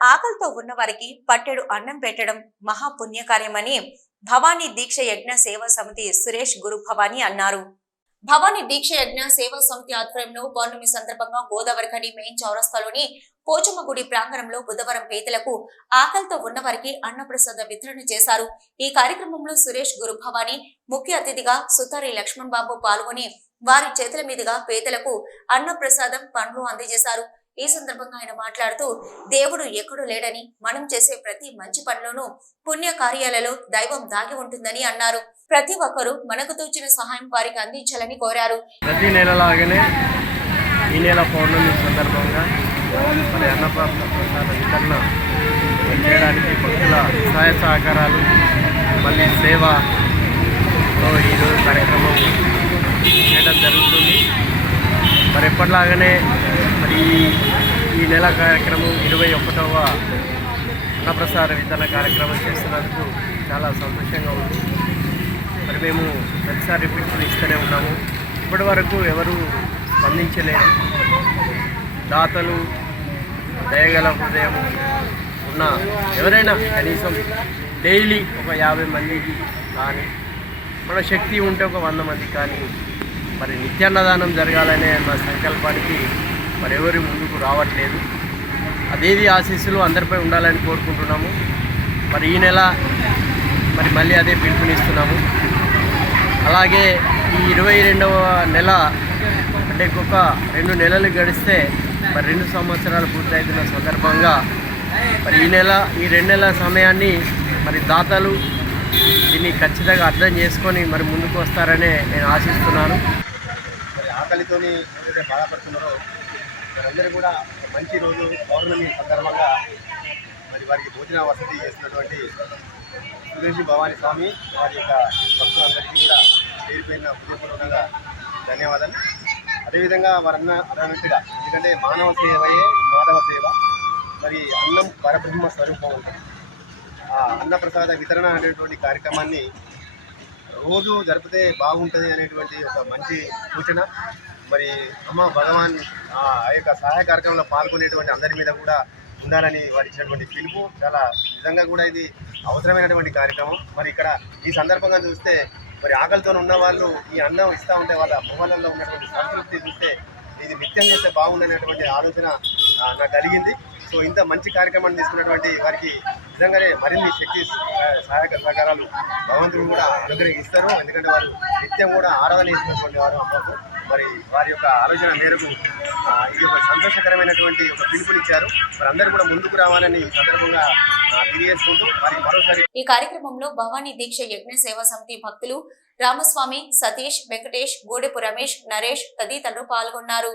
ఆకలితో ఉన్న వారికి పట్టెడు అన్నం పెట్టడం మహాపుణ్యకార్యమని భవానీ దీక్ష యజ్ఞ సేవా సమితి సురేష్ గురు భవానీ అన్నారు. భవానీ దీక్ష యజ్ఞ సేవా సమితి ఆధ్వర్యంలో పౌర్ణమి సందర్భంగా గోదావరి కని మెయిన్ చౌరస్తాలోని పోచమ్మ గుడి ప్రాంగణంలో బుధవారం పేదలకు ఆకలితో ఉన్నవారికి అన్నప్రసాద వితరణ చేశారు. ఈ కార్యక్రమంలో సురేష్ గురు భవానీ ముఖ్య అతిథిగా సుతారి లక్ష్మణ్ బాబు పాల్గొని వారి చేతుల మీదుగా పేదలకు అన్నప్రసాదం పండ్లు అందజేశారు. ఈ సందర్భంగా ఆయన మాట్లాడుతూ దేవుడు ఎక్కడూ లేడని మనం చేసే ప్రతి మంచి పనిలోనూ పుణ్య కార్యాలలో దైవం దాగి ఉంటుందని అన్నారు. ప్రతి ఒక్కరూ మనకు తోచిన సహాయం వారికి అందించాలని కోరారు. ప్రతి నెలలాగానే ఈ నెల పౌర్ణమి సందర్భంగా మన అన్నప్రాసన ప్రసాద వితరణ చేయడానికి భక్తుల సహాయ సహకారాలు మళ్ళీ సేవతో ఈరోజు కార్యక్రమం చేయడం జరుగుతుంది. మరి ఎప్పటిలాగానే ఈ- ఈ నెల కార్యక్రమం ఇరవై ఒకటవ అన్నప్రసార వితరణ కార్యక్రమం చేస్తున్నందుకు చాలా సంతోషంగా ఉంది. మరి మేము ప్రతిసారి పిలుపుని ఇస్తూనే ఉన్నాము. ఇప్పటి వరకు ఎవరు స్పందించలేదు. దాతలు దయగల హృదయం ఉన్న ఎవరైనా కనీసం డైలీ ఒక యాభై మందికి కానీ మన శక్తి ఉంటే ఒక వంద మంది కానీ మరి నిత్యాన్నదానం జరగాలనే మా సంకల్పానికి మరి ముందుకు రావట్లేదు. అదేది ఆశీస్సులు అందరిపై ఉండాలని కోరుకుంటున్నాము. మరి ఈ నెల మరి మళ్ళీ అదే పిలుపునిస్తున్నాము. అలాగే ఈ ఇరవై రెండవ నెల అంటే ఇంకొక రెండు నెలలు గడిస్తే మరి రెండు సంవత్సరాలు పూర్తవుతున్న సందర్భంగా మరి ఈ నెల ఈ రెండు నెలల సమయాన్ని మరి దాతలు దీన్ని ఖచ్చితంగా అర్థం చేసుకొని మరి ముందుకు వస్తారనే నేను ఆశిస్తున్నాను. మరి ఆకలితోని ఎవరైతే బాధపడుతున్నారో వారందరూ కూడా ఒక మంచి రోజు పౌర్ణమి సందర్భంగా మరి వారికి భోజన వసతి చేసినటువంటి సురేష్ భవానీ స్వామి వారి యొక్క భక్తులందరికీ కూడా పేరుపైన హృదయపూర్వకంగా ధన్యవాదాలు. అదేవిధంగా వారన్న అన్నట్టుగా ఎందుకంటే మానవ సేవయే మాధవ సేవ. మరి అన్నం పరబ్రహ్మ స్వరూపం ఉంటుంది. ఆ అన్నప్రసాద వితరణ అనేటువంటి కార్యక్రమాన్ని రోజు జరిపితే బాగుంటుంది అనేటువంటి ఒక మంచి సూచన. మరి అమ్మ భగవాన్ ఆ యొక్క సహాయ కార్యక్రమంలో పాల్గొనేటువంటి అందరి మీద కూడా ఉండాలని వారు ఇచ్చినటువంటి పిలుపు. చాలా నిజంగా కూడా ఇది అవసరమైనటువంటి కార్యక్రమం. మరి ఇక్కడ ఈ సందర్భంగా చూస్తే మరి ఆకలితో ఉన్న వాళ్ళు ఈ అన్నం ఇస్తూ ఉంటే వాళ్ళ మొహలలో ఉన్నటువంటి సంతృప్తి చూస్తే ఇది నిత్యం చేస్తే బాగుందనేటువంటి ఆలోచన నాకు కలిగింది. సో ఇంత మంచి కార్యక్రమాన్ని తీసుకున్నటువంటి వారికి నిజంగానే మరిన్ని శక్తి సహాయక సహకారాలు భగవంతుడు కూడా అనుగ్రహిస్తారు. ఎందుకంటే వారు నిత్యం కూడా ఆరాధన చేసినటువంటి వారు అమ్మకు. మరి వారి యొక్క ఆలోచన మేరకు ఇది ఒక సంతోషకరమైనటువంటి ఒక పిలుపునిచ్చారు మరి అందరూ కూడా ముందుకు రావాలని ఈ సందర్భంగా తెలియజేసుకుంటూ మరి మరోసారి ఈ కార్యక్రమంలో భవానీ దీక్ష యజ్ఞ సేవా సమితి భక్తులు రామస్వామి సతీష్ వెంకటేష్ గోడెపు రమేష్ నరేష్ తదితరులు పాల్గొన్నారు.